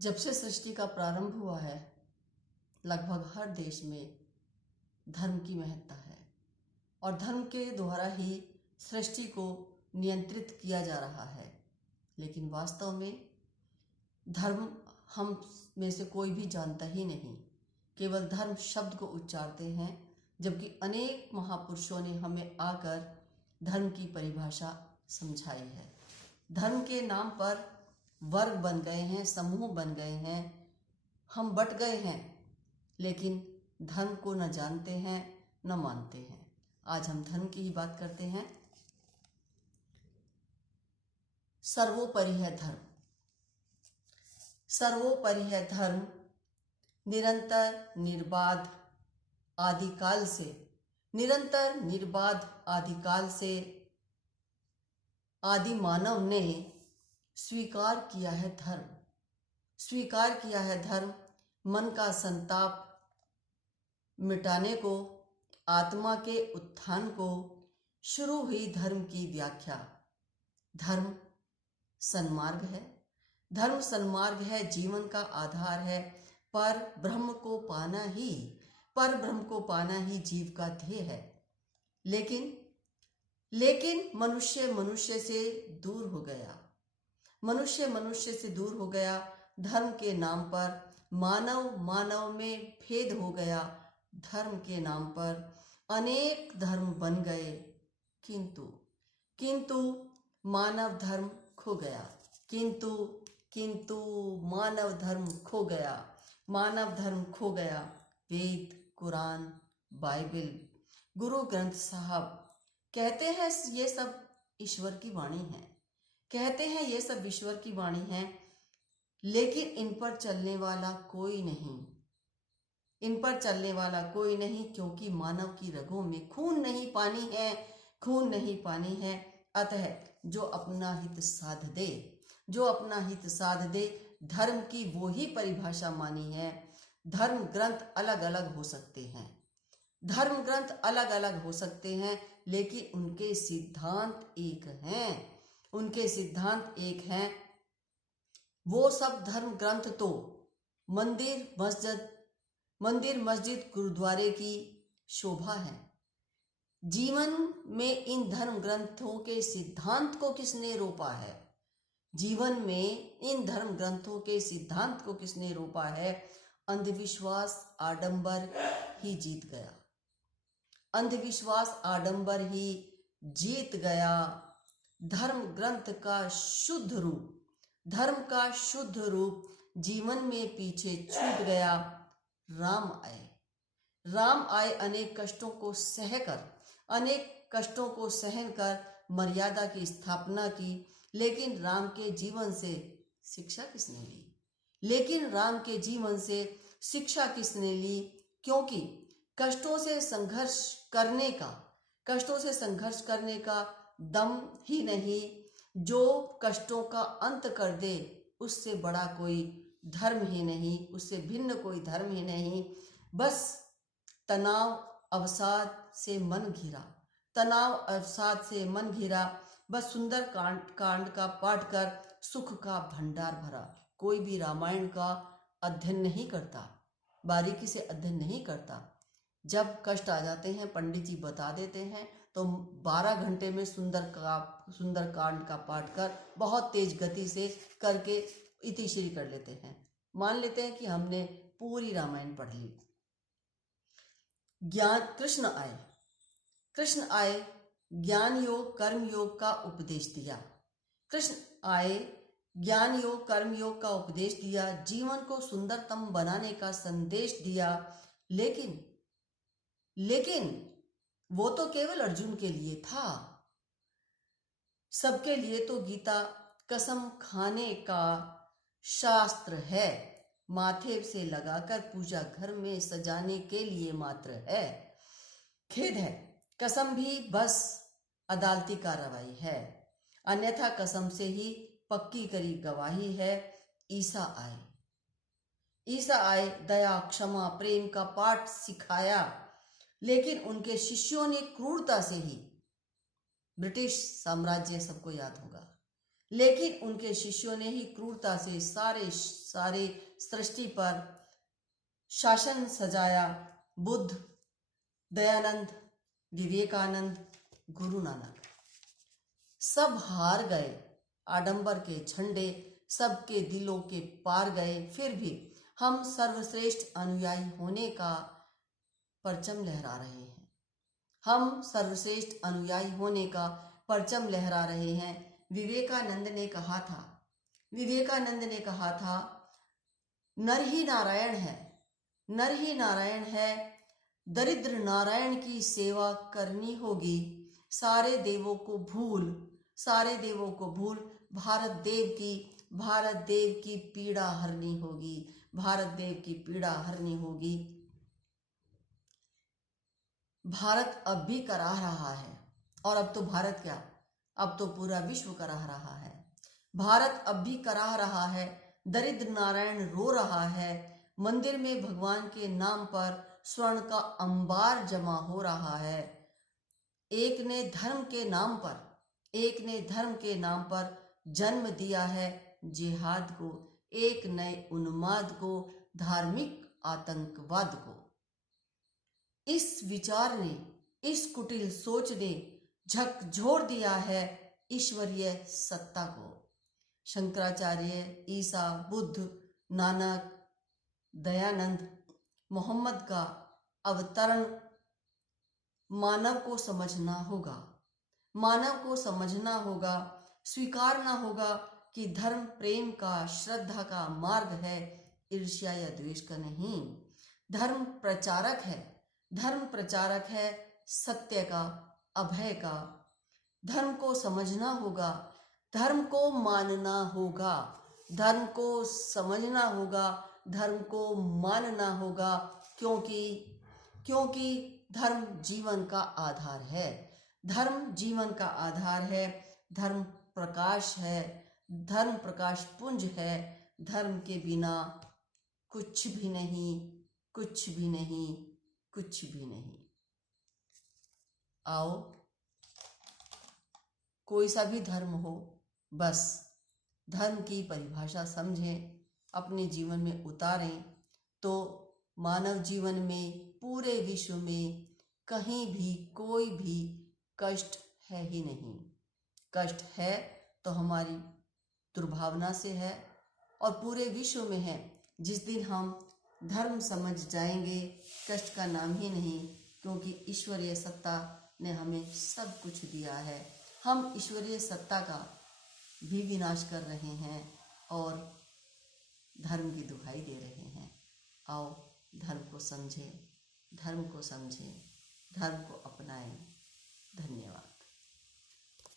जब से सृष्टि का प्रारंभ हुआ है, लगभग हर देश में धर्म की महत्ता है और धर्म के द्वारा ही सृष्टि को नियंत्रित किया जा रहा है। लेकिन वास्तव में धर्म हम में से कोई भी जानता ही नहीं, केवल धर्म शब्द को उच्चारते हैं, जबकि अनेक महापुरुषों ने हमें आकर धर्म की परिभाषा समझाई है। धर्म के नाम पर वर्ग बन गए हैं, समूह बन गए हैं, हम बट गए हैं, लेकिन धर्म को न जानते हैं न मानते हैं। आज हम धर्म की ही बात करते हैं। सर्वोपरि है धर्म। सर्वोपरि है धर्म, निरंतर निर्बाध आदिकाल से, निरंतर निर्बाध आदिकाल से आदि मानव ने स्वीकार किया है धर्म। स्वीकार किया है धर्म, मन का संताप मिटाने को, आत्मा के उत्थान को शुरू हुई धर्म की व्याख्या। धर्म सन्मार्ग है। धर्म सन्मार्ग है, जीवन का आधार है। पर ब्रह्म को पाना ही जीव का ध्येय है। लेकिन मनुष्य से दूर हो गया। मनुष्य से दूर हो गया। धर्म के नाम पर मानव में भेद हो गया। धर्म के नाम पर अनेक धर्म बन गए, किंतु मानव धर्म खो गया। किंतु मानव धर्म खो गया। मानव धर्म खो गया। वेद, कुरान, बाइबल, गुरु ग्रंथ साहब कहते हैं ये सब ईश्वर की वाणी है। कहते हैं ये सब ईश्वर की वाणी है, लेकिन इन पर चलने वाला कोई नहीं। इन पर चलने वाला कोई नहीं, क्योंकि मानव की रगों में खून नहीं पानी है। अतः जो अपना हित साध दे, धर्म की वो ही परिभाषा मानी है। धर्म ग्रंथ अलग अलग हो सकते हैं, लेकिन उनके सिद्धांत एक हैं। वो सब धर्म ग्रंथ तो मंदिर मस्जिद गुरुद्वारे की शोभा है। जीवन में इन धर्म ग्रंथों के सिद्धांत को किसने रोपा है? जीवन में इन धर्म ग्रंथों के सिद्धांत को किसने रोपा है? अंधविश्वास आडंबर ही जीत गया। अंधविश्वास आडंबर ही जीत गया। धर्म ग्रंथ का शुद्ध रूप जीवन में पीछे छूट गया। राम आए अनेक कष्टों को सहन कर मर्यादा की स्थापना की। लेकिन राम के जीवन से शिक्षा किसने ली? क्योंकि कष्टों से संघर्ष करने का दम ही नहीं। जो कष्टों का अंत कर दे, उससे बड़ा कोई धर्म ही नहीं, उससे भिन्न कोई धर्म ही नहीं। बस तनाव अवसाद से मन घिरा। बस सुंदर कांड का पाठ कर सुख का भंडार भरा। कोई भी रामायण का अध्ययन नहीं करता, बारीकी से अध्ययन नहीं करता। जब कष्ट आ जाते हैं, पंडित जी बता देते हैं, तो 12 घंटे में सुंदर कांड का पाठ कर बहुत तेज गति से करके इतिश्री कर लेते हैं। मान लेते हैं कि हमने पूरी रामायण पढ़ ली। कृष्ण आए ज्ञान योग कर्म योग का उपदेश दिया। जीवन को सुंदरतम बनाने का संदेश दिया। लेकिन वो तो केवल अर्जुन के लिए था। सबके लिए तो गीता कसम खाने का शास्त्र है। माथे से लगाकर पूजा घर में सजाने के लिए मात्र है। खेद है, कसम भी बस अदालती कार्रवाई है, अन्यथा कसम से ही पक्की करी गवाही है। ईसा आए दया क्षमा प्रेम का पाठ सिखाया, लेकिन उनके शिष्यों ने क्रूरता से ही, ब्रिटिश साम्राज्य सबको याद होगा, लेकिन उनके शिष्यों ने ही क्रूरता से सारे सृष्टि पर शासन सजाया। बुद्ध, दयानंद, विवेकानंद, गुरु नानक सब हार गए। आडंबर के झंडे सबके दिलों के पार गए। फिर भी हम सर्वश्रेष्ठ अनुयायी होने का परचम लहरा रहे हैं। हम सर्वश्रेष्ठ अनुयायी होने का परचम लहरा रहे हैं। विवेकानंद ने कहा था, नर ही नारायण है, नर ही नारायण है। दरिद्र नारायण की सेवा करनी होगी। सारे देवों को भूल भारत देव की पीड़ा हरनी होगी। भारत देव की पीड़ा हरनी होगी। भारत अब भी कराह रहा है, और अब तो भारत क्या, अब तो पूरा विश्व कराह रहा है। भारत अब भी कराह रहा है। दरिद्र नारायण रो रहा है। मंदिर में भगवान के नाम पर स्वर्ण का अंबार जमा हो रहा है। एक ने धर्म के नाम पर जन्म दिया है जिहाद को, एक नए उन्माद को, धार्मिक आतंकवाद को। इस विचार ने, इस कुटिल सोच ने झकझोर दिया है ईश्वरीय सत्ता को। शंकराचार्य, ईसा, बुद्ध, नानक, दयानंद, मोहम्मद का अवतरण मानव को समझना होगा, स्वीकारना होगा कि धर्म प्रेम का, श्रद्धा का मार्ग है, ईर्ष्या या द्वेष का नहीं। धर्म प्रचारक है सत्य का, अभय का। धर्म को समझना होगा, धर्म को मानना होगा, धर्म को समझना होगा, धर्म को मानना होगा, क्योंकि धर्म जीवन का आधार है। धर्म जीवन का आधार है। धर्म प्रकाश है, धर्म प्रकाश पुंज है। धर्म के बिना कुछ भी नहीं। आओ, कोई सा भी धर्म हो, बस धर्म की परिभाषा समझें, अपने जीवन में उतारें, तो मानव जीवन में, पूरे विश्व में कहीं भी कोई भी कष्ट है ही नहीं। कष्ट है तो हमारी दुर्भावना से है, और पूरे विश्व में है। जिस दिन हम धर्म समझ जाएंगे, कष्ट का नाम ही नहीं, क्योंकि ईश्वरीय सत्ता ने हमें सब कुछ दिया है। हम ईश्वरीय सत्ता का भी विनाश कर रहे हैं और धर्म की दुहाई दे रहे हैं। आओ, धर्म को समझें, धर्म को अपनाएं। धन्यवाद।